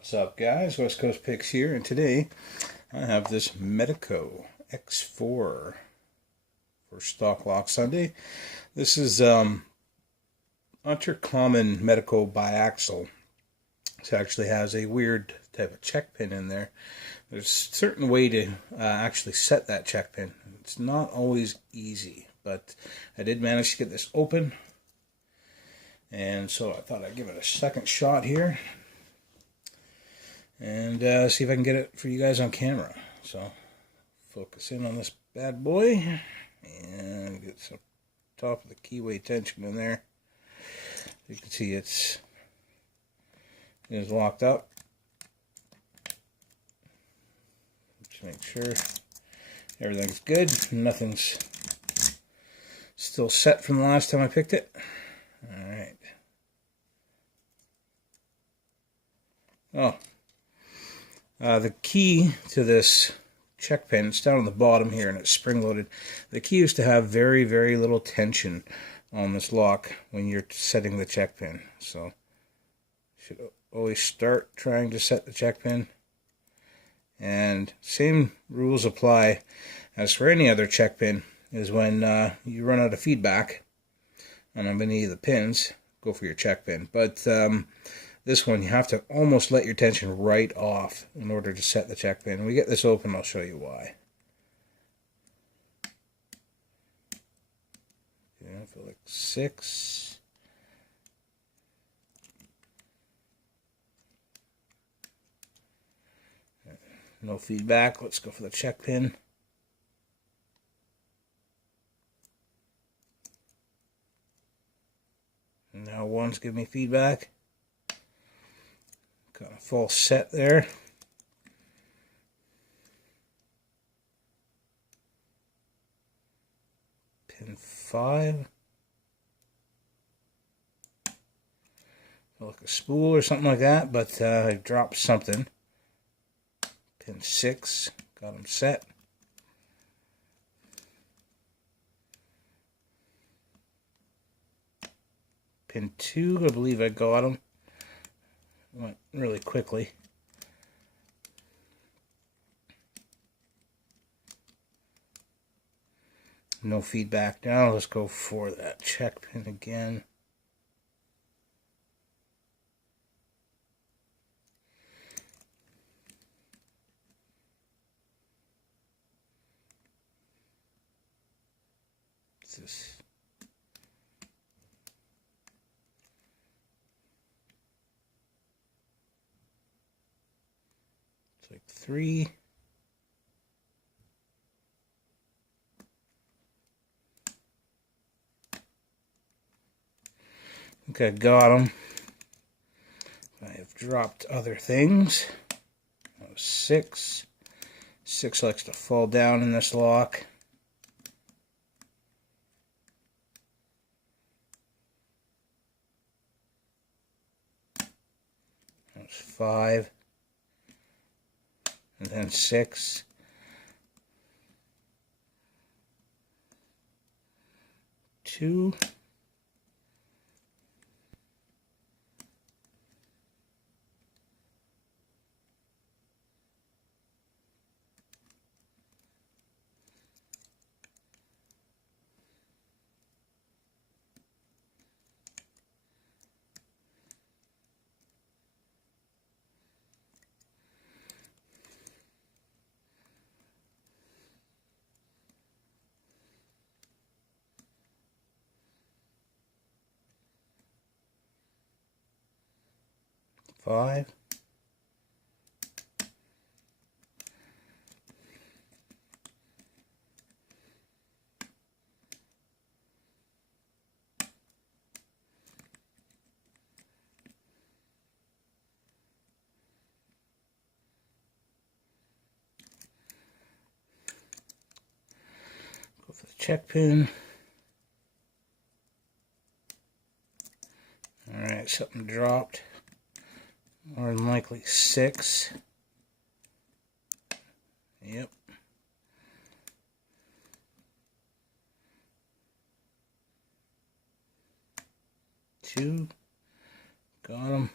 What's up, guys? West Coast Picks here, and today I have this Medeco X4 for Stock Lock Sunday. This is not your common Medeco biaxle. It actually has a weird type of check pin in there. There's a certain way to actually set that check pin. It's not always easy, but I did manage to get this open, and so I thought I'd give it a second shot here and see if I can get it for you guys on camera. So focus in on this bad boy and get some top of the keyway tension in there. You can see it is locked up. Just make sure everything's good. Nothing's still set from the last time I picked it. Alright. The key to this check pin, it's down on the bottom here and it's spring loaded. The key is to have very, very little tension on this lock when you're setting the check pin. So you should always start trying to set the check pin. And same rules apply as for any other check pin, is when you run out of feedback on any of the pins, go for your check pin. But this one, you have to almost let your tension right off in order to set the check pin. When we get this open, I'll show you why. Yeah, I feel like 6. No feedback. Let's go for the check pin. And now 1's giving me feedback. Got a false set there. Pin 5. Like a spool or something like that, but I dropped something. Pin 6. Got them set. Pin 2, I believe I got them. Went really quickly. No feedback now. Let's go for that check pin again. What's this? Like 3. Okay, got them. I have dropped other things. 6. 6 likes to fall down in this lock. That's 5. And then 6. 2. Five. Go for the check pin. Alright, something dropped. More than likely 6. Yep. 2. Got them.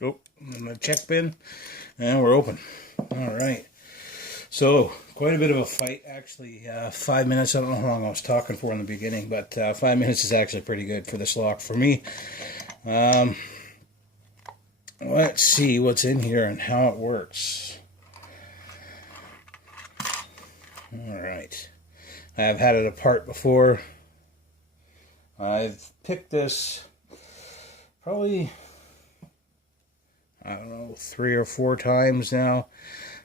Oh, and the check pin, and we're open. All right. So, quite a bit of a fight, actually. 5 minutes, I don't know how long I was talking for in the beginning, but 5 minutes is actually pretty good for this lock for me. Let's see what's in here and how it works. All right. I've had it apart before. I've picked this probably, I don't know, 3 or 4 times now.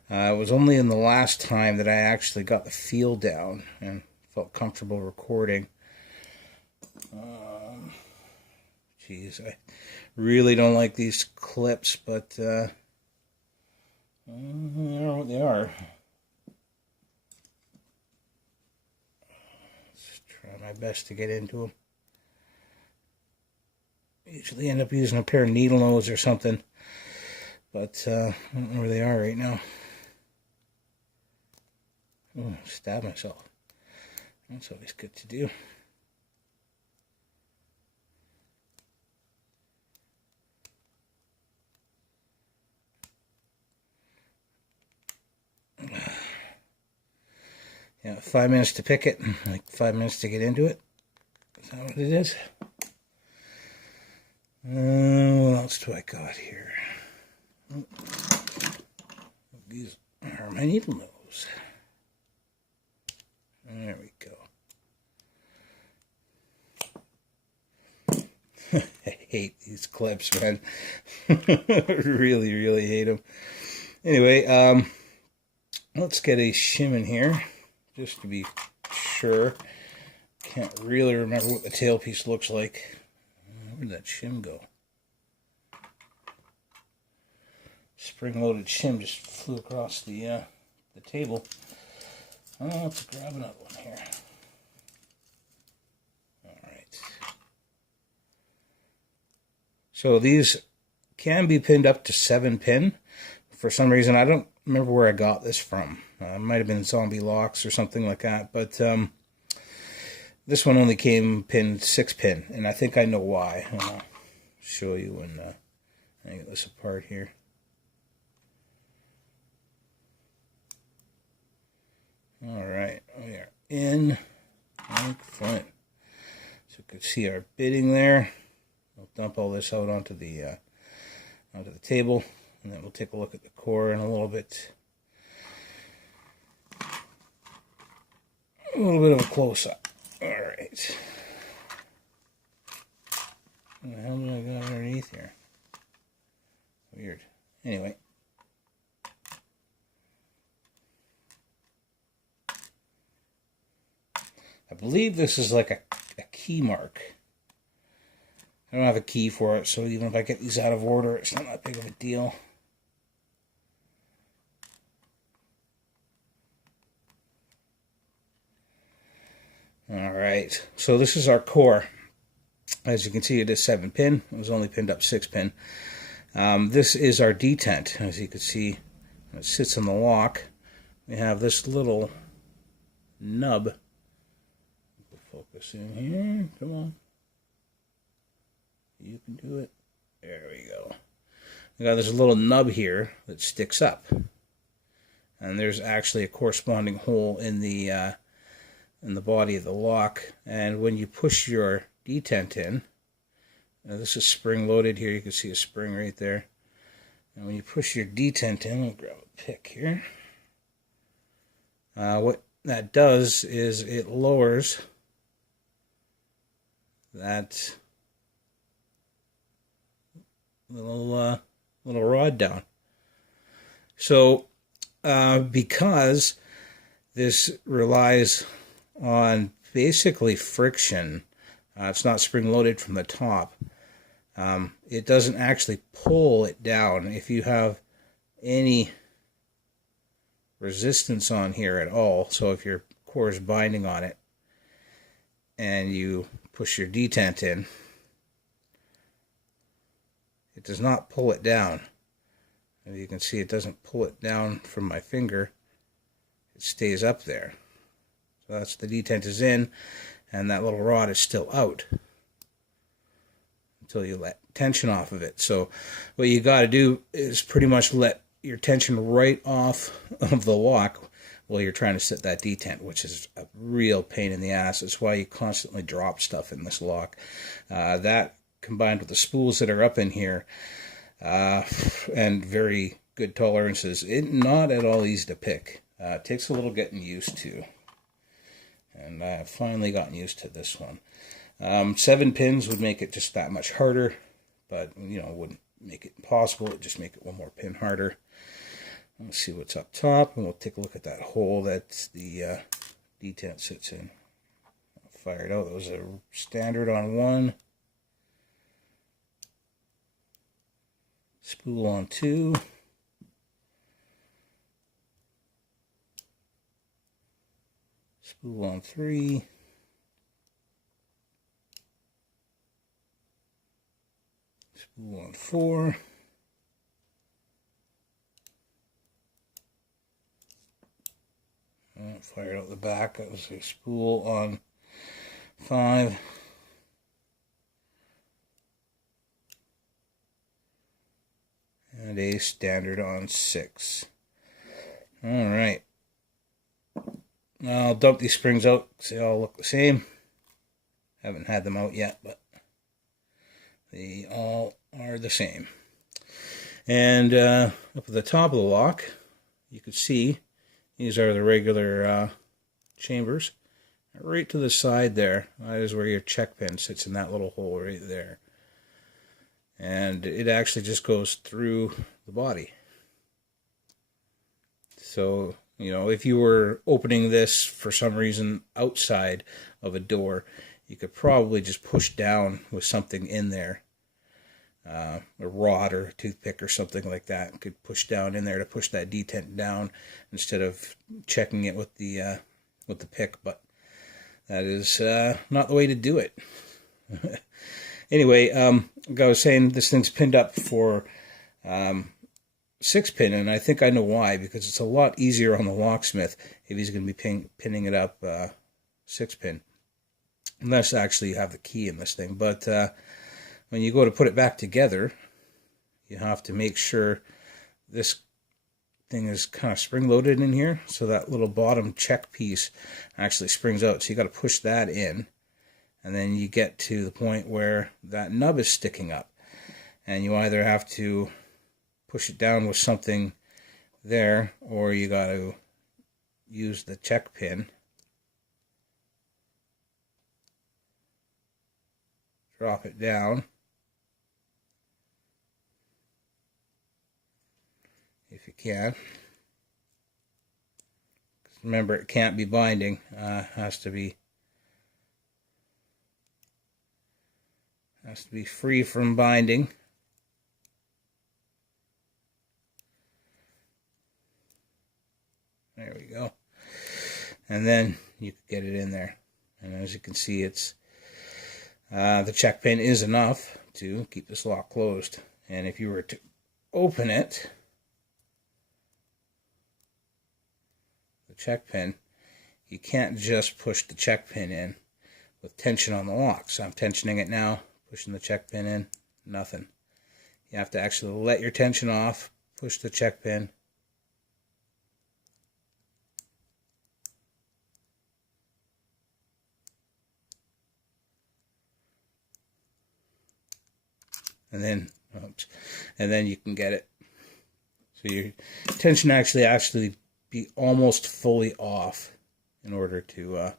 It was only in the last time that I actually got the feel down and felt comfortable recording. Geez, I really don't like these clips, but I don't know what they are. Let's try my best to get into them. Usually end up using a pair of needle nose or something, but I don't know where they are right now. Oh, stab myself. That's always good to do. Yeah, 5 minutes to pick it, like 5 minutes to get into it. Is that what it is? What else do I got here? Oh, these are my needle nose. There we go. I hate these clips, man. Really, really hate them. Anyway, let's get a shim in here, just to be sure. Can't really remember what the tailpiece looks like. Where'd that shim go? Spring-loaded shim just flew across the table. Let's grab another one here. Alright. So these can be pinned up to 7 pin. For some reason, I don't remember where I got this from. It might have been Zombie Locks or something like that. But this one only came pinned 6 pin. And I think I know why. I'll show you when I get this apart here. Alright, we are in like front. So you can see our bitting there. We'll dump all this out onto the table, and then we'll take a look at the core in a little bit. A little bit of a close-up. Alright. What the hell did I got underneath here? Weird. Anyway. I believe this is like a key mark. I don't have a key for it, so even if I get these out of order, it's not that big of a deal. Alright, so this is our core. As you can see, it is 7 pin. It was only pinned up 6 pin. This is our detent. As you can see, it sits in the lock. We have this little nub. Focus in here. Come on. You can do it. There we go. We got this little nub here that sticks up. And there's actually a corresponding hole in the body of the lock. And when you push your detent in, now this is spring loaded here. You can see a spring right there. And when you push your detent in, we'll grab a pick here. What that does is it lowers that little rod down. So because this relies on basically friction, it's not spring loaded from the top, it doesn't actually pull it down if you have any resistance on here at all. So if your core is binding on it and you push your detent in, it does not pull it down. As you can see, it doesn't pull it down from my finger. It stays up there. So that's the detent is in, and that little rod is still out. until you let tension off of it. So what you got to do is pretty much let your tension right off of the lock while you're trying to set that detent, which is a real pain in the ass. That's why you constantly drop stuff in this lock. That combined with the spools that are up in here and very good tolerances, it's not at all easy to pick. It takes a little getting used to. And I've finally gotten used to this one. 7 pins would make it just that much harder, but it wouldn't make it impossible. It'd just make it one more pin harder. Let's see what's up top, and we'll take a look at that hole that the detent sits in. I'll fire it out. That was a standard on 1. Spool on 2. Spool on 3. Spool on 4. Fired out the back. That was a spool on 5. And a standard on 6. Alright. I'll dump these springs out because they all look the same. Haven't had them out yet, but they all are the same. And up at the top of the lock, you can see these are the regular chambers. Right to the side there, that is where your check pin sits, in that little hole right there. And it actually just goes through the body. So, if you were opening this for some reason outside of a door, you could probably just push down with something in there. A rod or a toothpick or something like that. You could push down in there to push that detent down instead of checking it with the pick, but that is not the way to do it. Anyway, like I was saying, this thing's pinned up for 6-pin, and I think I know why, because it's a lot easier on the locksmith if he's going to be pinning it up 6-pin. Unless actually you have the key in this thing, but when you go to put it back together, you have to make sure this thing is kind of spring-loaded in here, so that little bottom check piece actually springs out. So you got to push that in, and then you get to the point where that nub is sticking up, and you either have to push it down with something there, or you got to use the check pin, drop it down, if you can. Remember, it can't be binding. Has to be free from binding. There we go. And then you can get it in there. And as you can see, it's the check pin is enough to keep this lock closed. And if you were to open it, the check pin, you can't just push the check pin in with tension on the lock. So I'm tensioning it now, pushing the check pin in, nothing. You have to actually let your tension off, push the check pin, and then you can get it. So your tension actually be almost fully off in order to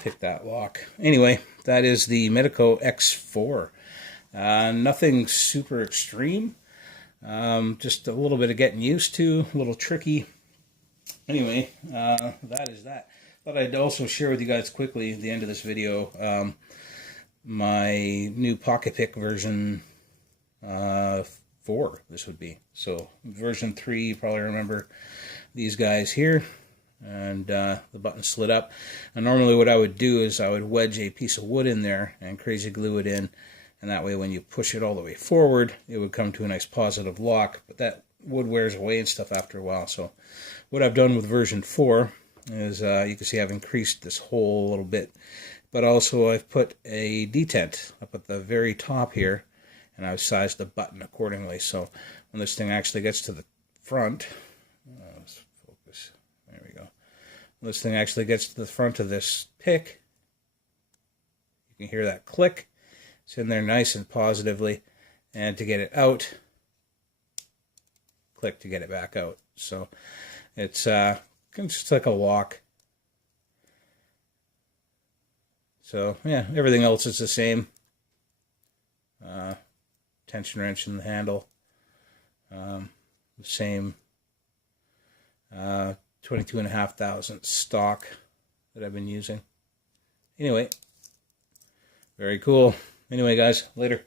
pick that lock. Anyway, that is the Medeco X4. Nothing super extreme. Just a little bit of getting used to, a little tricky. Anyway, that is that. Thought I'd also share with you guys quickly at the end of this video my new pocket pick version 4, this would be. So version 3, you probably remember these guys here, and the button slid up. And normally what I would do is I would wedge a piece of wood in there and crazy glue it in, and that way when you push it all the way forward, it would come to a nice positive lock. But that wood wears away and stuff after a while. So what I've done with version 4 is you can see I've increased this hole a little bit but also I've put a detent up at the very top here, and I've sized the button accordingly. So when this thing actually gets to the front, let's focus, there we go. When this thing actually gets to the front of this pick, you can hear that click. It's in there nice and positively, and to get it out, click to get it back out. So it's just like a walk. So yeah, everything else is the same. Tension wrench in the handle, the same 22.5 thousandths stock that I've been using. Anyway, very cool. Anyway, guys, later.